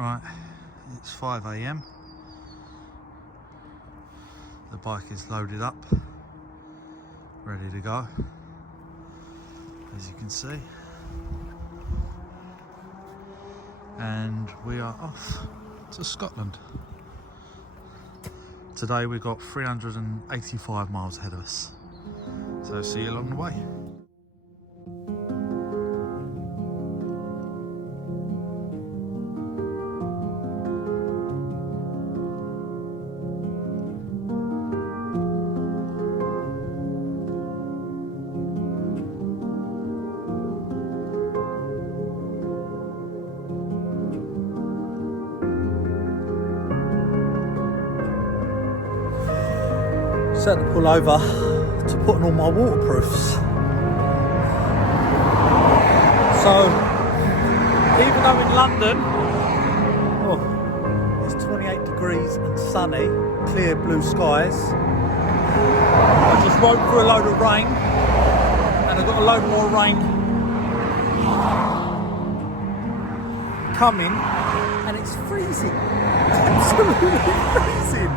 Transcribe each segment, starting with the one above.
Right, it's 5 AM. The bike is loaded up, ready to go, as you can see. And we are off to Scotland. Today we've got 385 miles ahead of us. So see you along the way. Set to pull over to put on all my waterproofs. So, even though in London, it's 28 degrees and sunny, clear blue skies, I just rode through a load of rain, and I've got a load more rain coming, and it's freezing. It's absolutely freezing.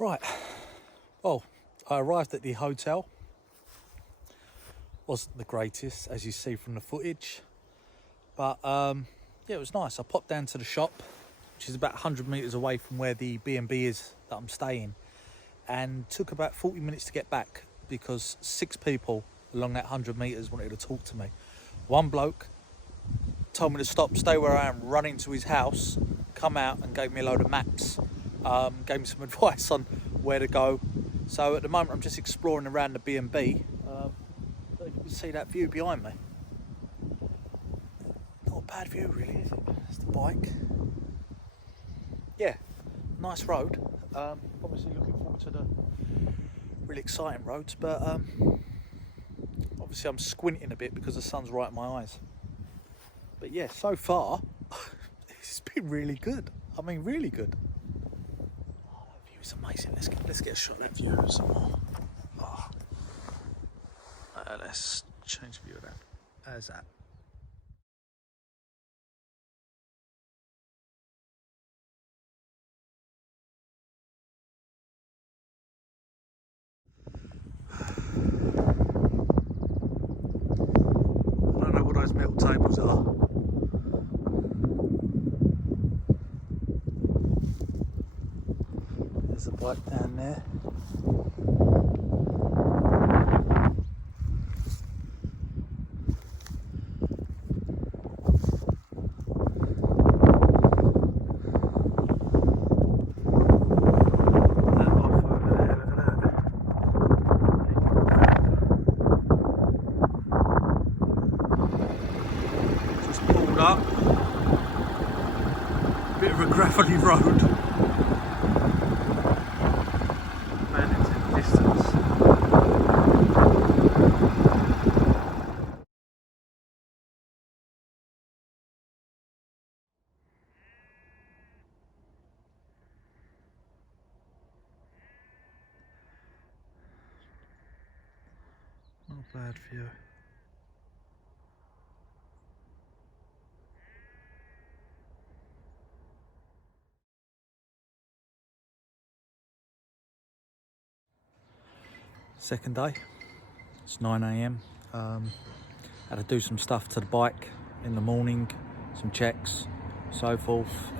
Right, well, I arrived at the hotel. Wasn't the greatest, as you see from the footage, but yeah, it was nice. I popped down to the shop, which is about 100 metres away from where the B&B is that I'm staying, and took about 40 minutes to get back because 6 people along that 100 metres wanted to talk to me. One bloke told me to stop, stay where I am, run into his house, come out and gave me a load of maps. Gave me some advice on where to go. So at the moment I'm just exploring around the B&B. But you can see that view behind me. Not a bad view really, is it? It's the bike. Yeah, nice road. Obviously looking forward to the really exciting roads, but obviously I'm squinting a bit because the sun's right in my eyes. But yeah, so far it's been really good. I mean, really good. It's amazing. Let's get a shot of that view some more. Oh. Let's change the view of that. How's that? I don't know what those metal tables are. There's a bike down there. Just pulled up. Bit of a gravelly road. Not bad view. Second day, it's 9 AM. Had to do some stuff to the bike in the morning, some checks, so forth.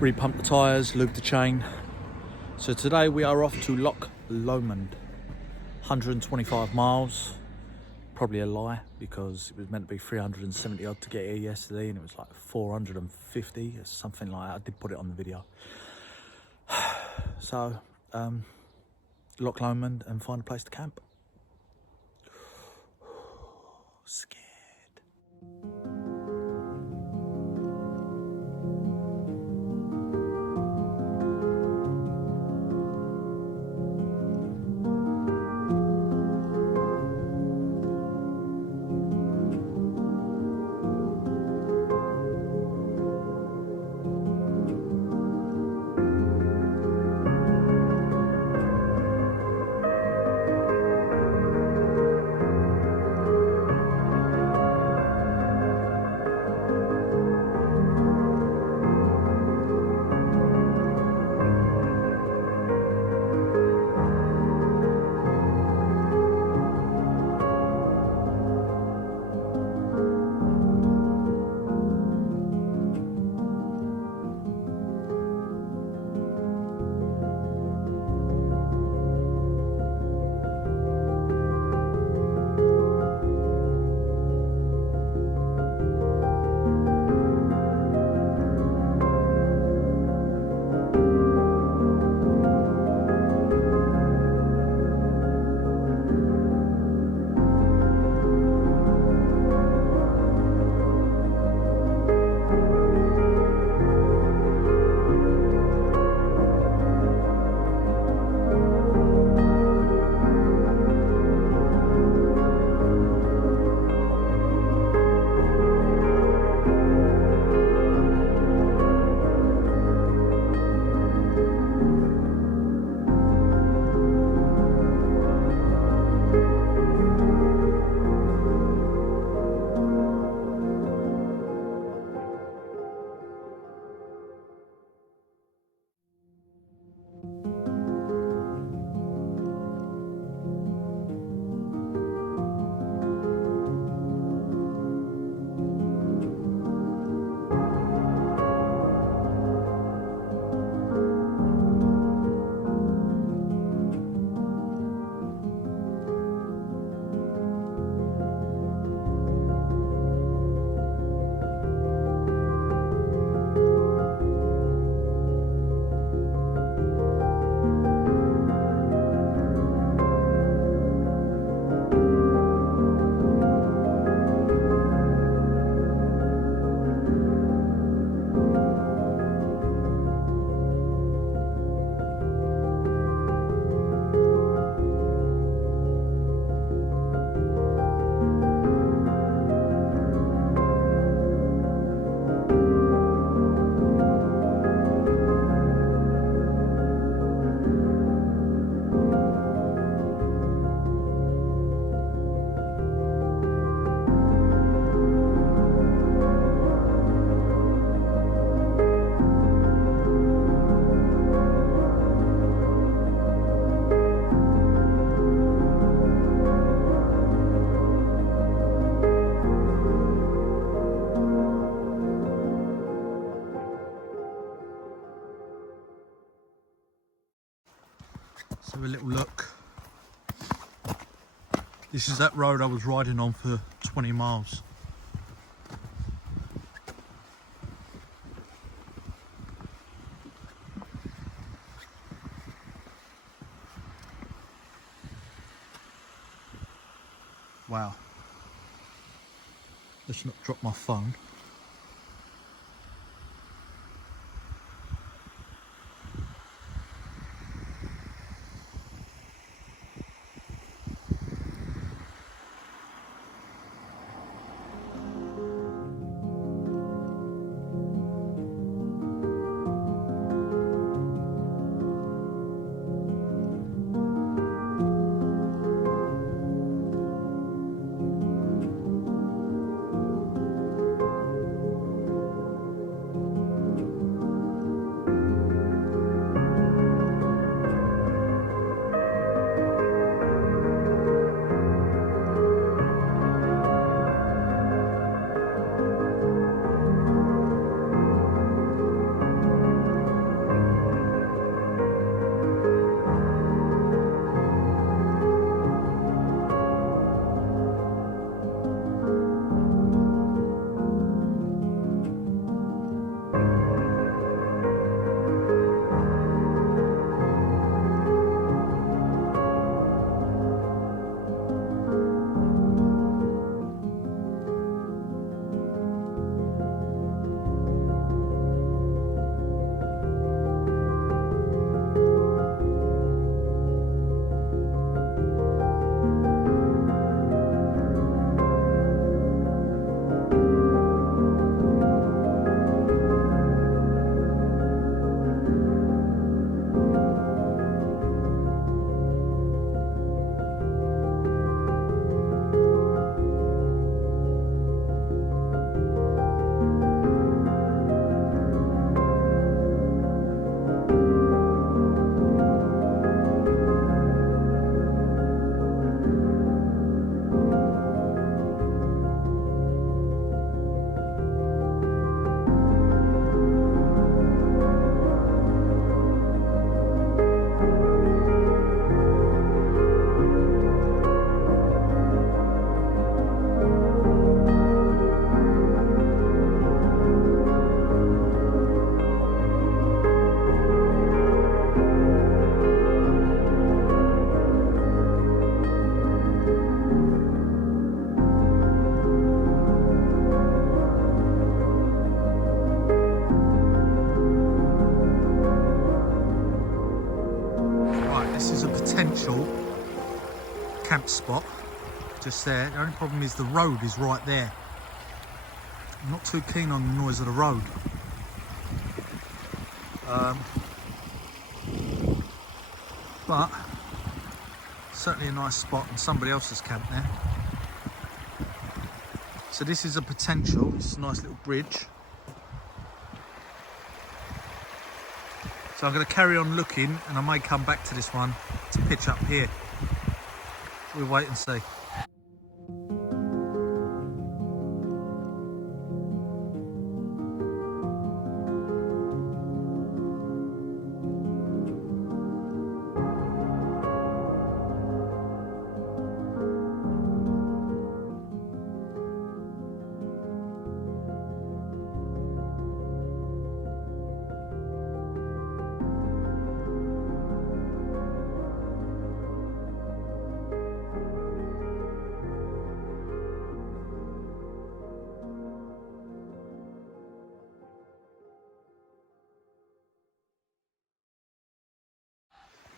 Repump the tyres, lube the chain. So today we are off to Loch Lomond, 125 miles. probably a lie, because it was meant to be 370 odd to get here yesterday, and it was like 450 or something like that. I did put it on the video. So, lock Lomond and find a place to camp. Scared. Let's have a little look. This is that road I was riding on for 20 miles. Wow. Let's not drop my phone. camp spot just there. The only problem is the road is right there. I'm not too keen on the noise of the road. But certainly a nice spot, and somebody else has camped there. So this is a potential. It's a nice little bridge. So I'm going to carry on looking, and I may come back to this one to pitch up here. We'll wait and see.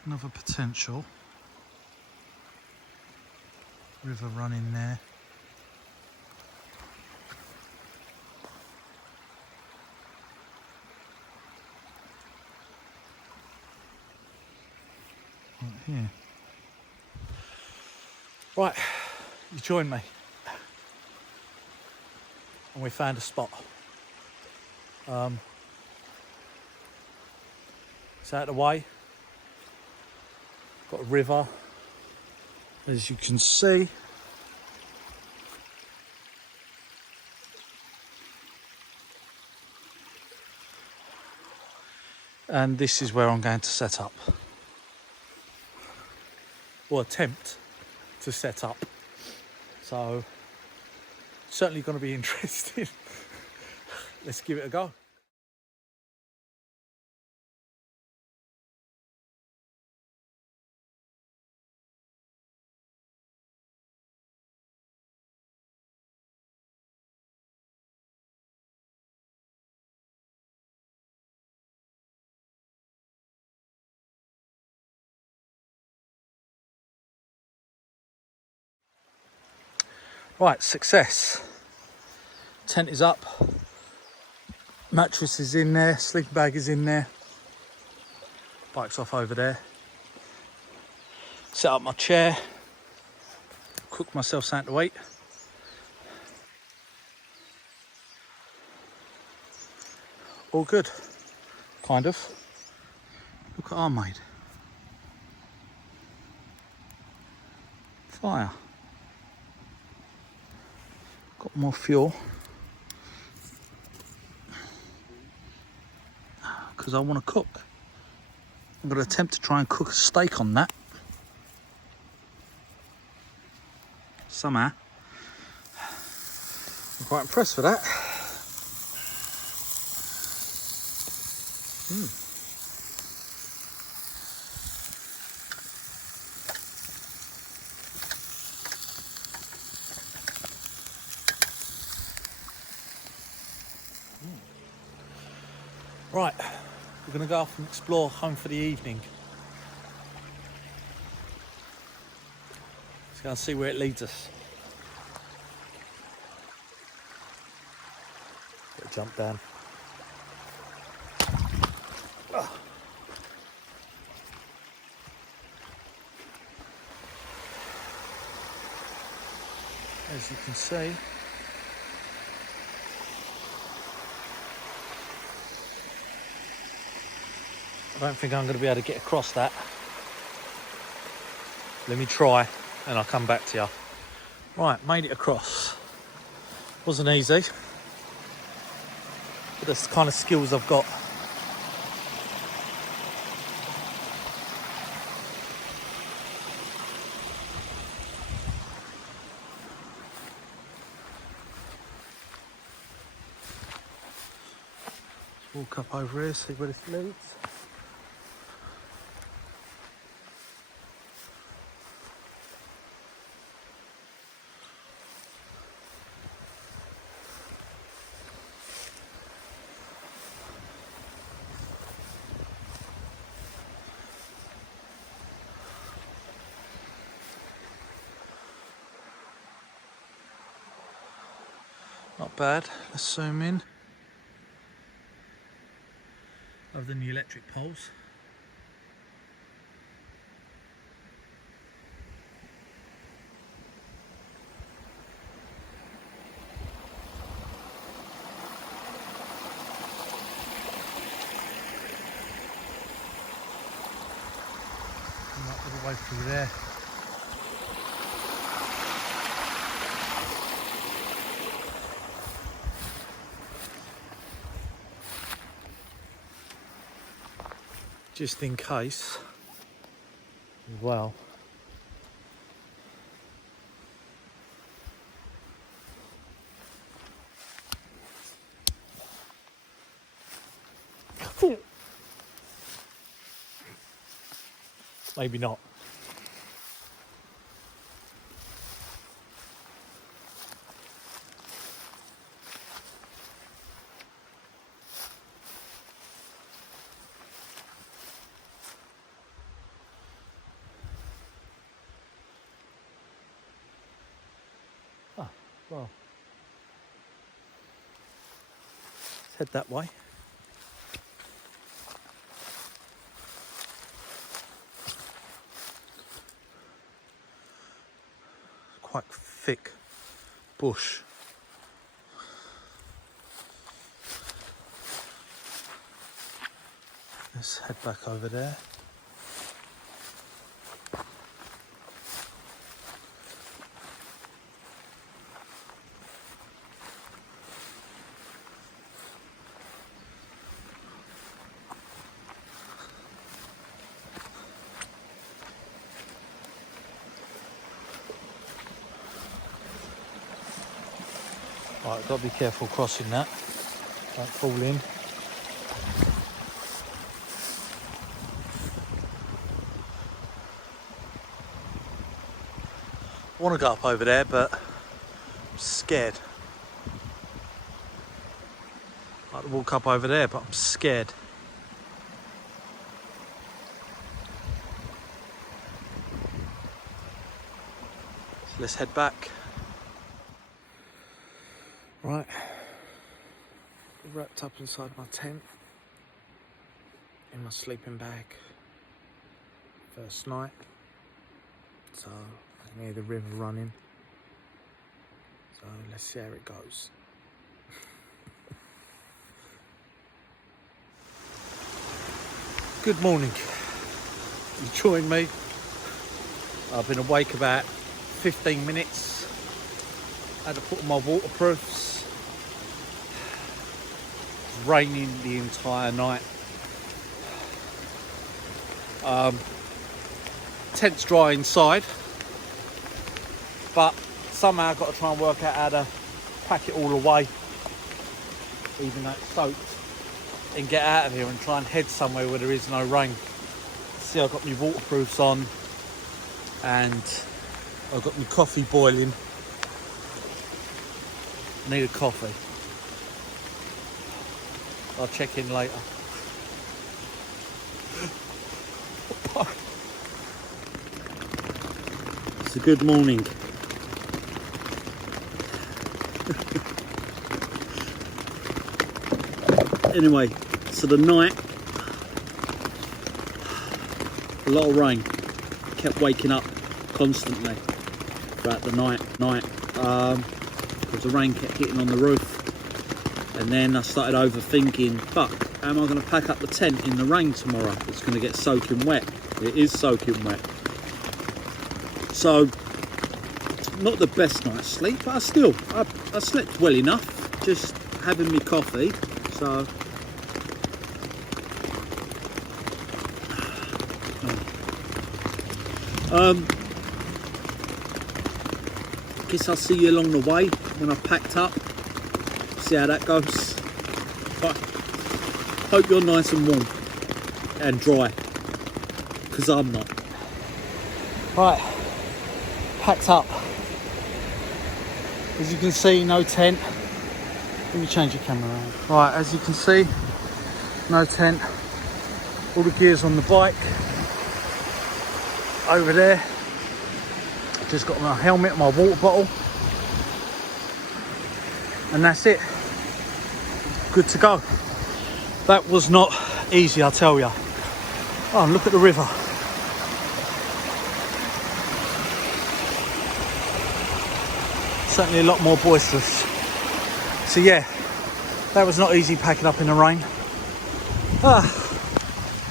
Another potential. River running there. Right here. Right, you join me. And we found a spot. It's out of the way. Got a river, as you can see. And this is where I'm going to set up. Or attempt to set up. So, certainly going to be interesting. Let's give it a go. Right, success. Tent is up. Mattress is in there. Sleeping bag is in there. Bike's off over there. Set up my chair. Cook myself something to eat. All good. Kind of. Look at our mate. Fire. Got more fuel. Because I want to cook. I'm going to attempt to try and cook a steak on that. Somehow. I'm quite impressed with that. Right, we're going to go off and explore home for the evening. Let's go and see where it leads us. Better jump down. As you can see, I don't think I'm going to be able to get across that. Let me try and I'll come back to you. Right, made it across. Wasn't easy, but that's the kind of skills I've got. Walk up over here, see where this leads. not bad. Let's zoom in. Other than the electric poles. Come up all the way through there. Just in case as well. Maybe not. Ah, well. Let's head that way. Quite thick bush. Let's head back over there. Right, got to be careful crossing that. Don't fall in. I want to go up over there, but I'm scared. I'd like to walk up over there, but I'm scared. So let's head back. Right, wrapped up inside my tent, in my sleeping bag, first night, so I can hear the river running, so let's see how it goes. Good morning, you joined me. I've been awake about 15 minutes, had to put on my waterproofs. Raining the entire night. Tent's dry inside, but somehow I've got to try and work out how to pack it all away, even though it's soaked, and get out of here and try and head somewhere where there is no rain. See, I've got my waterproofs on and I've got my coffee boiling. I need a coffee. I'll check in later. It's a good morning. Anyway, so the night, a lot of rain. Kept waking up constantly throughout the night. Because the rain kept hitting on the roof. And then I started overthinking, fuck, how am I going to pack up the tent in the rain tomorrow? It's going to get soaking wet. It is soaking wet. So, not the best night's sleep, but I slept well enough, just having me coffee. So, guess I'll see you along the way when I've packed up. See how that goes. But hope you're nice and warm and dry, because I'm not. Right, packed up. As you can see, no tent. Let me change your camera around. Right, as you can see, no tent. All the gear's on the bike. Over there. Just got my helmet, my water bottle. and that's it. Good to go. That was not easy, I tell you. Oh, and look at the river. Certainly a lot more boisterous. So yeah, that was not easy packing up in the rain.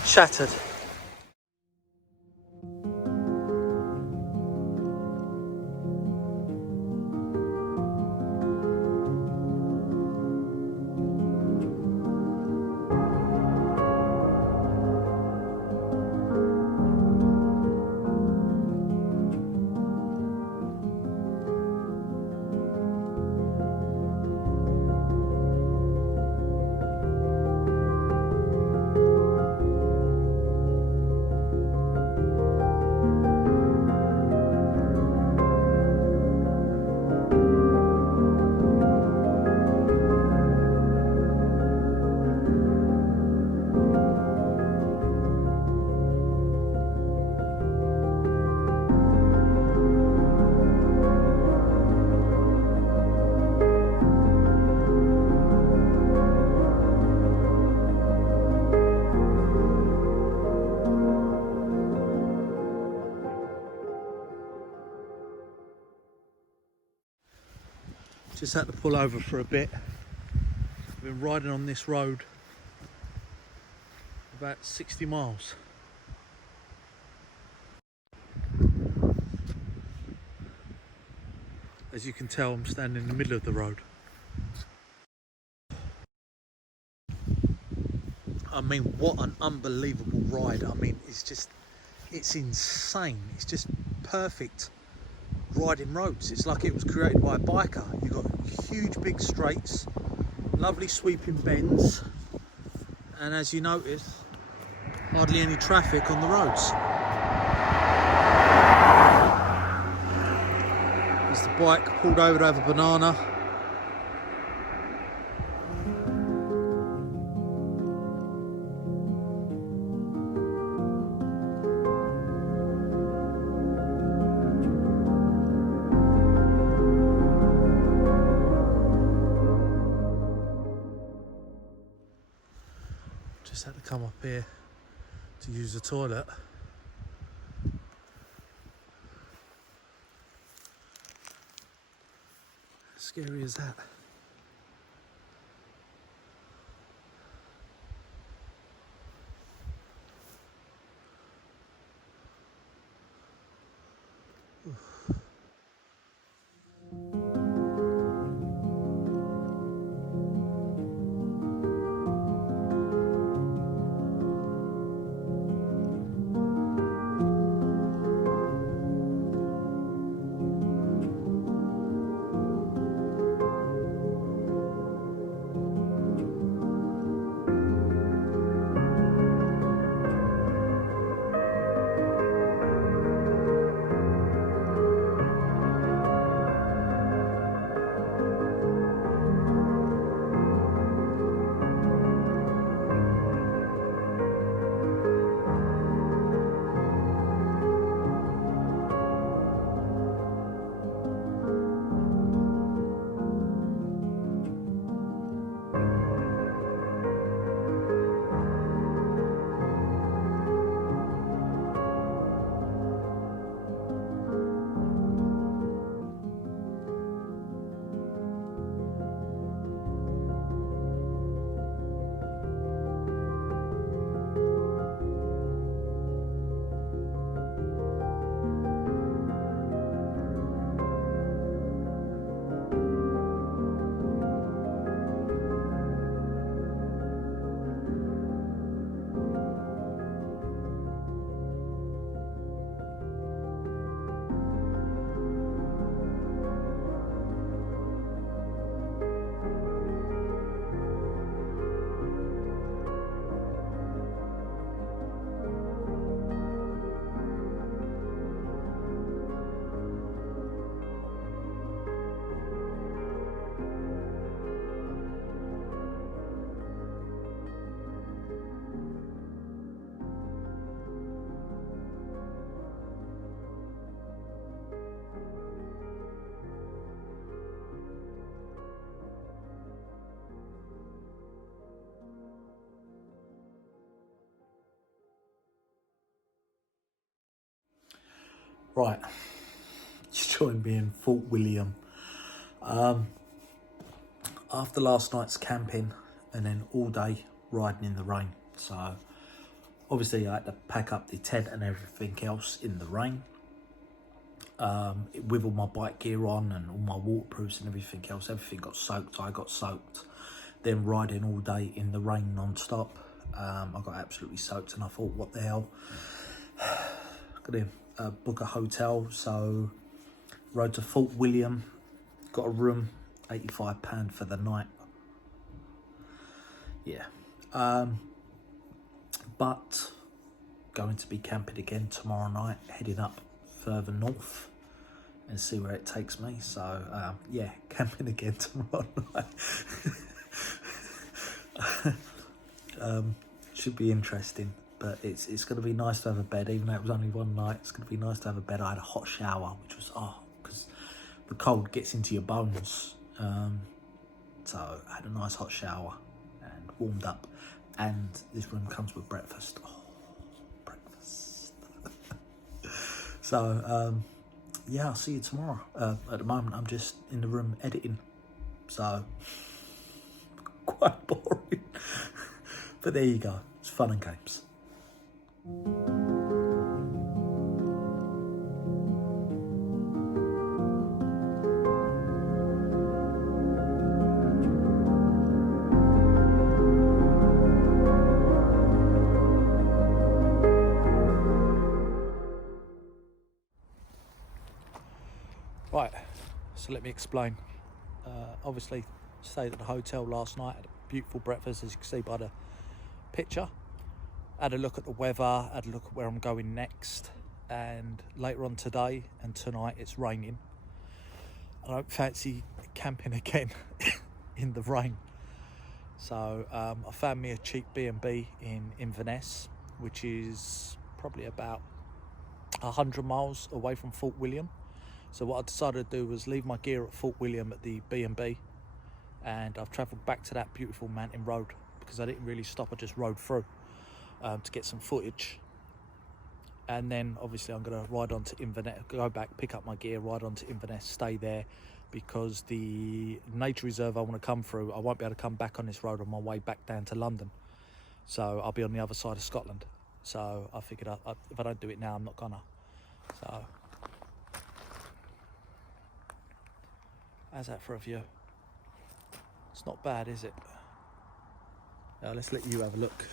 Shattered. Just had to pull over for a bit. I've been riding on this road about 60 miles. As you can tell, I'm standing in the middle of the road. I mean, what an unbelievable ride. I mean, it's insane. It's just perfect riding roads. It's like it was created by a biker. You've got huge big straights, lovely sweeping bends, and as you notice, hardly any traffic on the roads. There's the bike pulled over to have a banana. Just had to come up here to use the toilet. How scary is that? Right, just joined me in Fort William. After last night's camping and then all day riding in the rain. So obviously I had to pack up the tent and everything else in the rain. With all my bike gear on and all my waterproofs and everything else, everything got soaked. I got soaked. Then riding all day in the rain non-stop. I got absolutely soaked and I thought, what the hell? Gonna book a hotel, so rode to Fort William, got a room, £85 for the night. Yeah, but going to be camping again tomorrow night, heading up further north and see where it takes me. So yeah, camping again tomorrow night. Should be interesting, but it's going to be nice to have a bed, even though it was only one night. It's going to be nice to have a bed. I had a hot shower, which was because the cold gets into your bones. So I had a nice hot shower and warmed up, and this room comes with breakfast. Breakfast. So yeah, I'll see you tomorrow. At the moment I'm just in the room editing, so quite boring. But there you go, it's fun and games. Right, so let me explain. Obviously stayed at the hotel last night, had a beautiful breakfast, as you can see by the picture. Had a look at the weather, had a look at where I'm going next, and later on today and tonight it's raining. I don't fancy camping again in the rain. So I found me a cheap B&B in Inverness, which is probably about 100 miles away from Fort William. So what I decided to do was leave my gear at Fort William at the B&B, and I've travelled back to that beautiful mountain road because I didn't really stop, I just rode through to get some footage. And then obviously I'm going to ride on to Inverness, go back, pick up my gear, ride on to Inverness, stay there, because the nature reserve I want to come through, I won't be able to come back on this road on my way back down to London. So I'll be on the other side of Scotland. So I figured if I don't do it now, I'm not gonna. So how's that for a view? It's not bad, is it? Now let's let you have a look.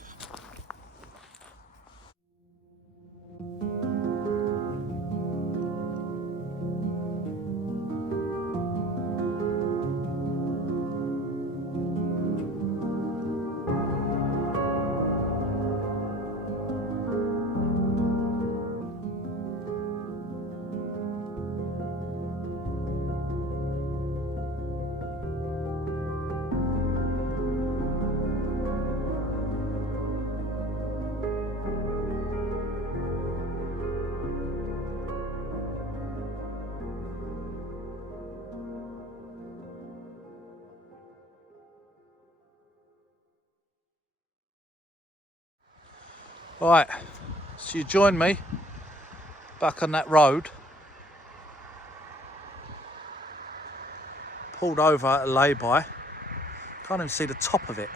Right, so you join me back on that road. Pulled over at a lay-by. Can't even see the top of it.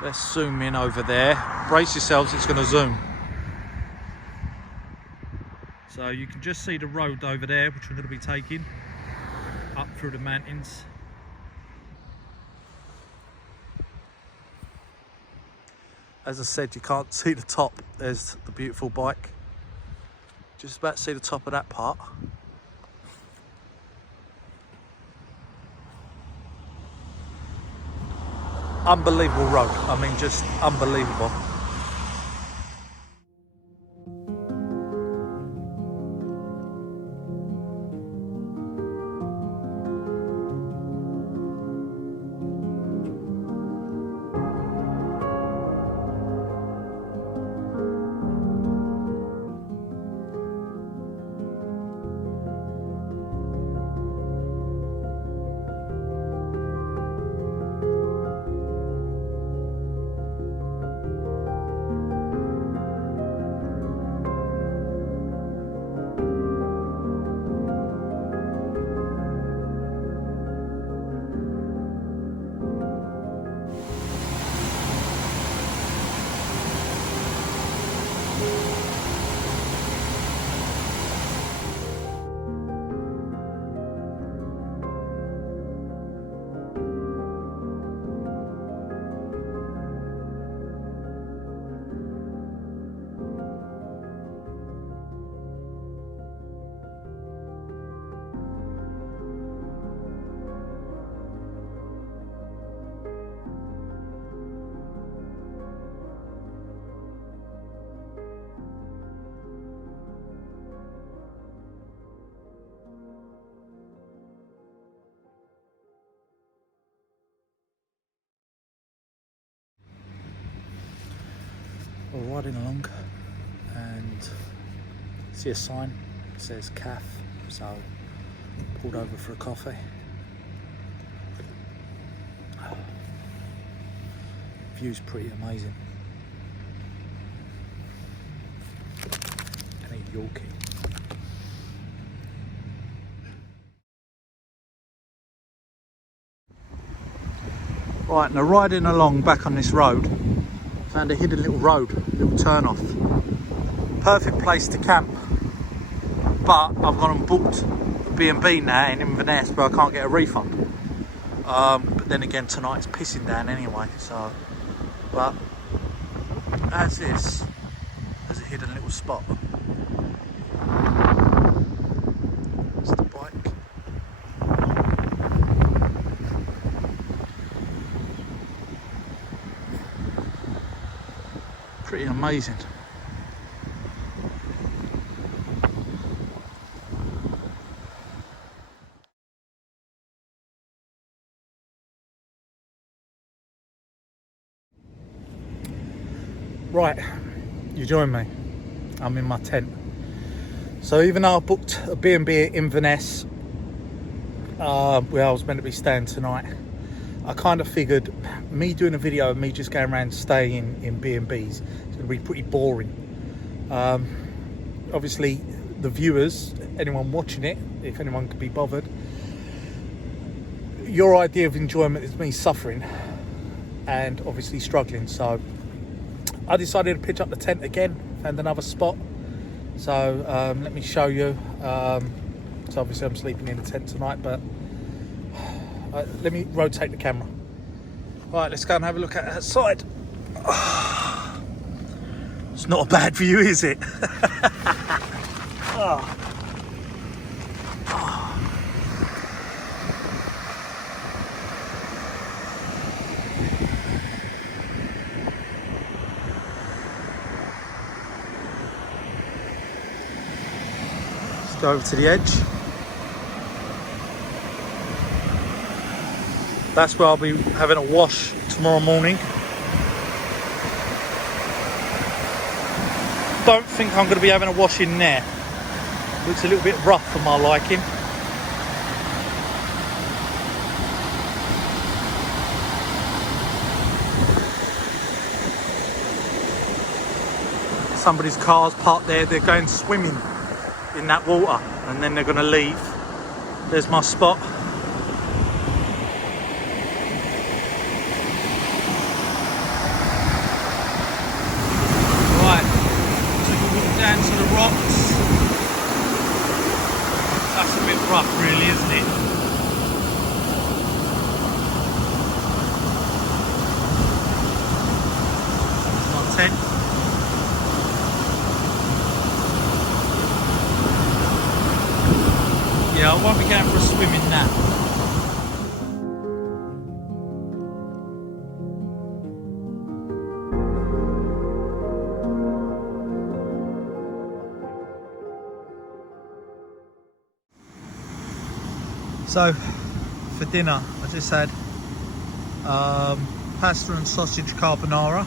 Let's zoom in over there. Brace yourselves, it's going to zoom. So you can just see the road over there, which we're going to be taking up through the mountains. As I said, you can't see the top. There's the beautiful bike. Just about to see the top of that part. Unbelievable road. I mean, just unbelievable. We're riding along and see a sign, it says CAF, so pulled over for a coffee. View's pretty amazing. And a Yorkie. Right, now riding along back on this road, found a hidden little road, little turn off. Perfect place to camp, but I've gone and booked a B&B now in Inverness where I can't get a refund. But then again, tonight it's pissing down anyway, so. But as this, there's a hidden little spot. There's the bike. Pretty amazing. Right, you join me. I'm in my tent. So even though I booked a B&B at Inverness, where I was meant to be staying tonight, I kind of figured me doing a video of me just going around staying in B&Bs is going to be pretty boring. Obviously, the viewers, anyone watching it, if anyone could be bothered, your idea of enjoyment is me suffering and obviously struggling. So I decided to pitch up the tent again, found another spot. So let me show you. So obviously I'm sleeping in the tent tonight, but let me rotate the camera. Right, let's go and have a look at that side. It's not a bad view, is it? Let's go over to the edge. That's where I'll be having a wash tomorrow morning. Don't think I'm going to be having a wash in there. Looks a little bit rough for my liking. Somebody's car's parked there, they're going swimming in that water and then they're going to leave. There's my spot. Down to the rocks. That's a bit rough really, isn't it? It's my tent. Yeah, I won't be going for a swim in that. So for dinner I just had pasta and sausage carbonara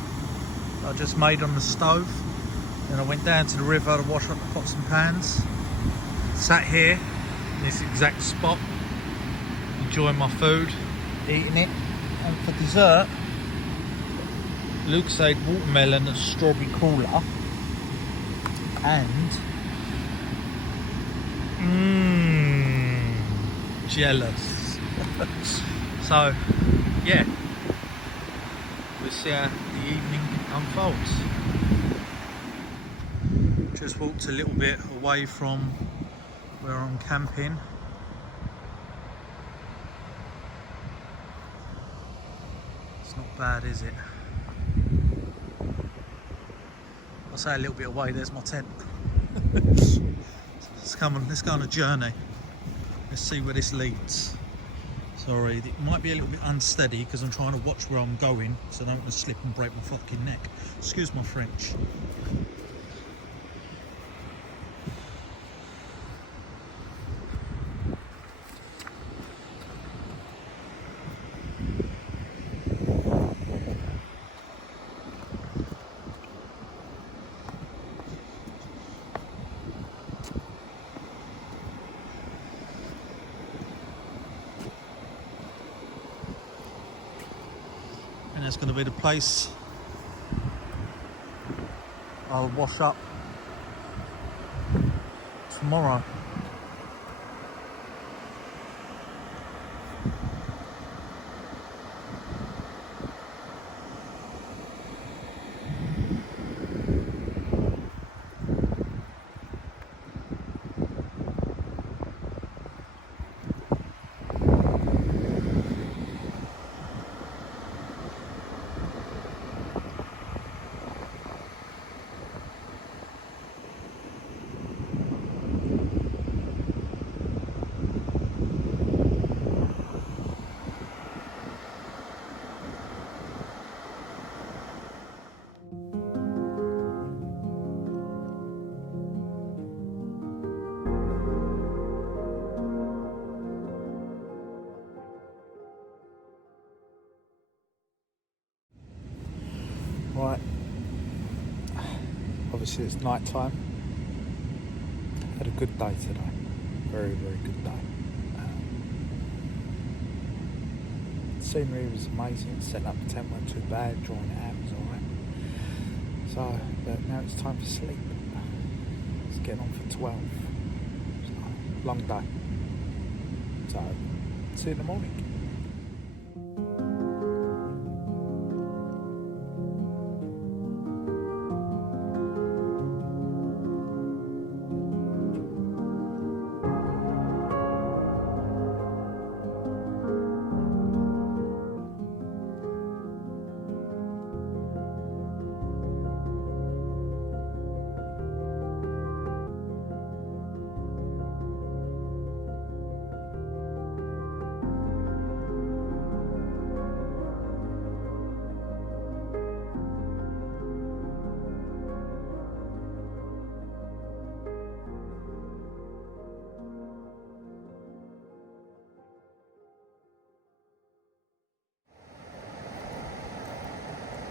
that I just made on the stove. Then I went down to the river to wash up the pots and pans. Sat here in this exact spot, enjoying my food, eating it. And for dessert, Luke said watermelon and strawberry cola and jealous. So yeah, we'll see how the evening unfolds. Just walked a little bit away from where I'm camping. It's not bad, is it? I'll say a little bit away, there's my tent. Let's go on a journey. Let's see where this leads. Sorry, it might be a little bit unsteady because I'm trying to watch where I'm going so I don't want to slip and break my fucking neck. Excuse my French. And that's going to be the place I'll wash up tomorrow. Right, obviously it's night time. Had a good day today, very good day. Scenery was amazing, setting up the tent wasn't too bad, drawing it out was alright. So, but now it's time for sleep. It's getting on for 12, so, long day. So, see you in the morning.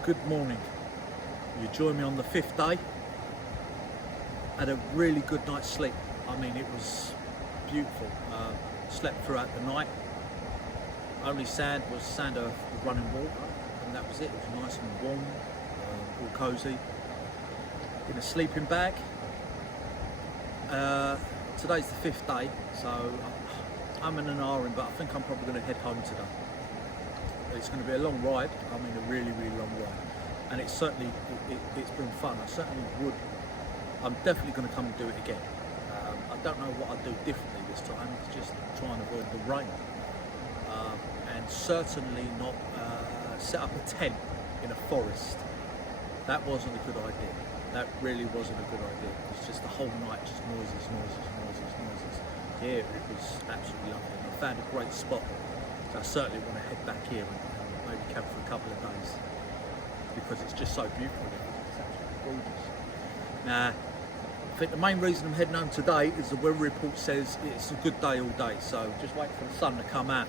Good morning. You join me on the 5th day. Had a really good night's sleep. I mean, it was beautiful. Slept throughout the night. Only sand was sand of running water, and that was it. It was nice and warm, all cosy. In a sleeping bag. Today's the 5th day, so I'm in an RN, but I think I'm probably going to head home today. It's going to be a long ride. I mean, a really long ride, and it's certainly it's been fun. I'm definitely going to come and do it again. I don't know what I'd do differently this time. It's just try and avoid the rain, and certainly not set up a tent in a forest. That wasn't a good idea. That really wasn't a good idea. It was just the whole night, just noises. Yeah, it was absolutely lovely. I found a great spot. I certainly want to head back here and maybe camp for a couple of days because it's just so beautiful. It's absolutely gorgeous. Now, I think the main reason I'm heading home today is the weather report says it's a good day all day, so just wait for the sun to come out.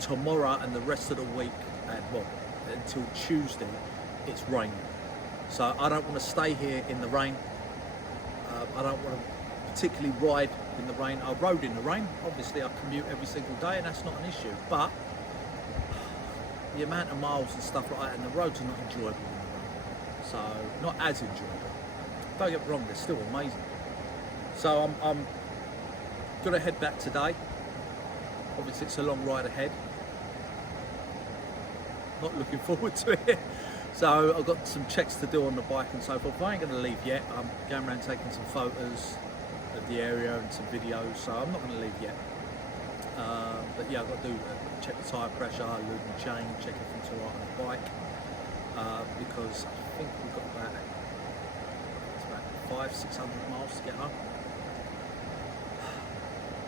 Tomorrow and the rest of the week, and well, until Tuesday, it's raining. So I don't want to stay here in the rain. I don't want to particularly ride in the rain. I rode in the rain. Obviously I commute every single day and that's not an issue, but the amount of miles and stuff like that, and the roads are not enjoyable in the rain. So not as enjoyable. Don't get me wrong, they're still amazing. So I'm gonna head back today. Obviously it's a long ride ahead. Not looking forward to it. So I've got some checks to do on the bike and so forth. I ain't gonna leave yet. I'm going around taking some photos of the area and some videos, so I'm not going to leave yet. But yeah, I've got to do check the tyre pressure, lube and chain, check everything's all right on the bike, because I think we've got about 500-600 miles to get home.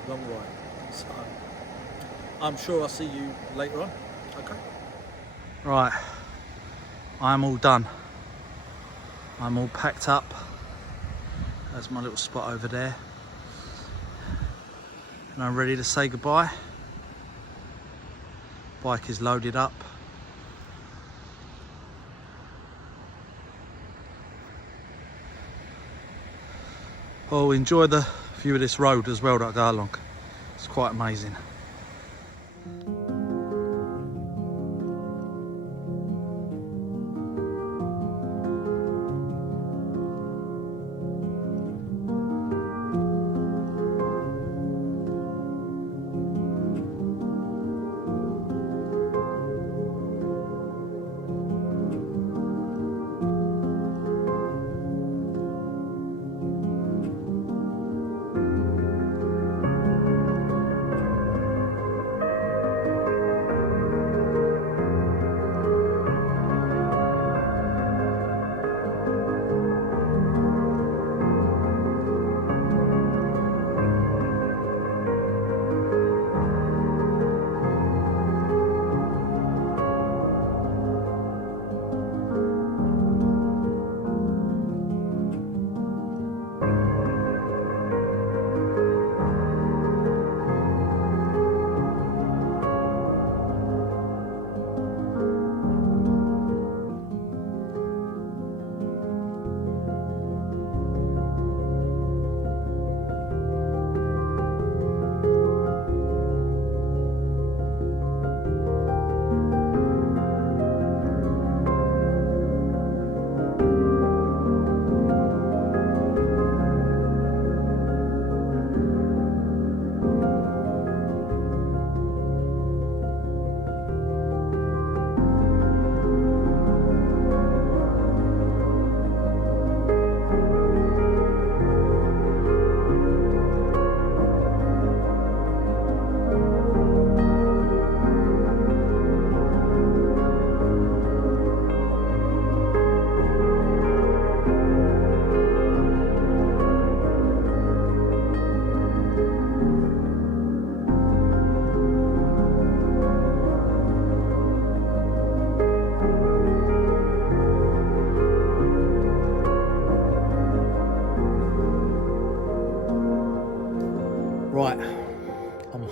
Long ride. So I'm sure I'll see you later on. Okay. Right, I'm all done. I'm all packed up. There's my little spot over there. And I'm ready to say goodbye. Bike is loaded up. Oh, enjoy the view of this road as well that I go along. It's quite amazing.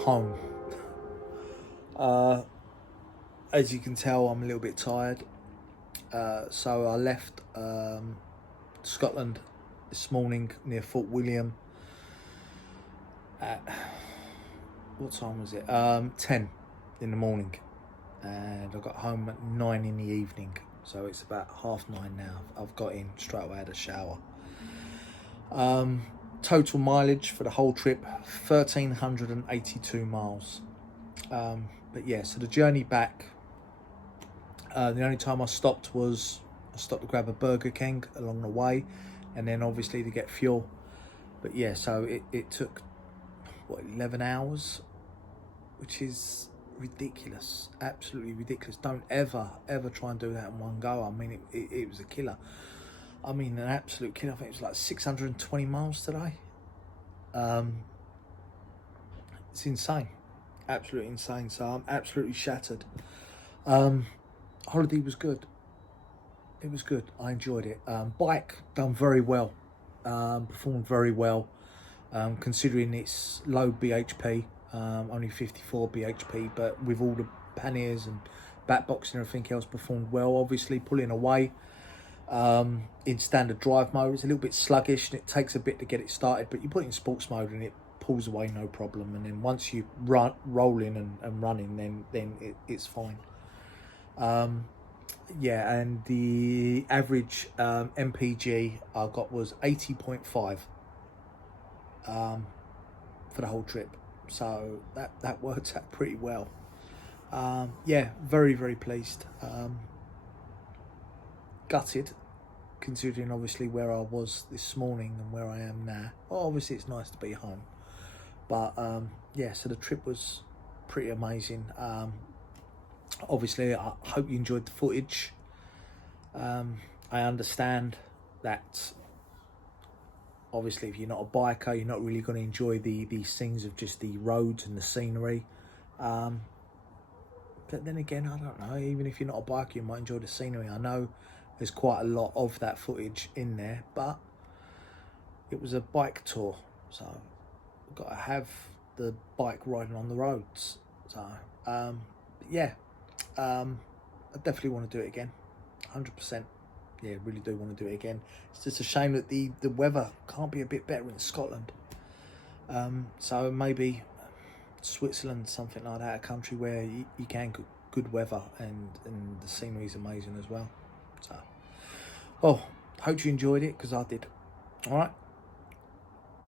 home. As you can tell, I'm a little bit tired. So I left Scotland this morning near Fort William at, what time was it? 10 in the morning, and I got home at 9 in the evening. So it's about 9:30 now. I've got in straight away, had a shower. Total mileage for the whole trip, 1,382 miles. But yeah, so the journey back, the only time I stopped was to grab a Burger King along the way, and then obviously to get fuel. But yeah, so it took, what, 11 hours, which is ridiculous, absolutely ridiculous. Don't ever try and do that in one go. I mean, it was a killer. I mean, an absolute killer. I think it was like 620 miles today. It's insane, absolutely insane. So I'm absolutely shattered. Holiday was good. It was good. I enjoyed it. Bike done very well. Performed very well, considering it's low BHP, only 54 BHP, but with all the panniers and back box and everything else, performed well. Obviously pulling away in standard drive mode, it's a little bit sluggish and it takes a bit to get it started, but you put it in sports mode and it pulls away no problem. And then once you rolling and running, then it's fine. Yeah, and the average MPG I got was 80.5 for the whole trip, so that worked out pretty well. Yeah, very pleased. Gutted, considering obviously where I was this morning and where I am now. Well, obviously it's nice to be home, but yeah, so the trip was pretty amazing. Obviously I hope you enjoyed the footage. I understand that obviously if you're not a biker, you're not really going to enjoy these things of just the roads and the scenery. But then again, I don't know, even if you're not a biker, you might enjoy the scenery. I know there's quite a lot of that footage in there, but it was a bike tour, so I've got to have the bike riding on the roads. So yeah, I definitely want to do it again, 100%. Yeah, really do want to do it again. It's just a shame that the weather can't be a bit better in Scotland. So maybe Switzerland, something like that, a country where you can get good weather and the scenery is amazing as well. So, well, hope you enjoyed it, because I did. All right.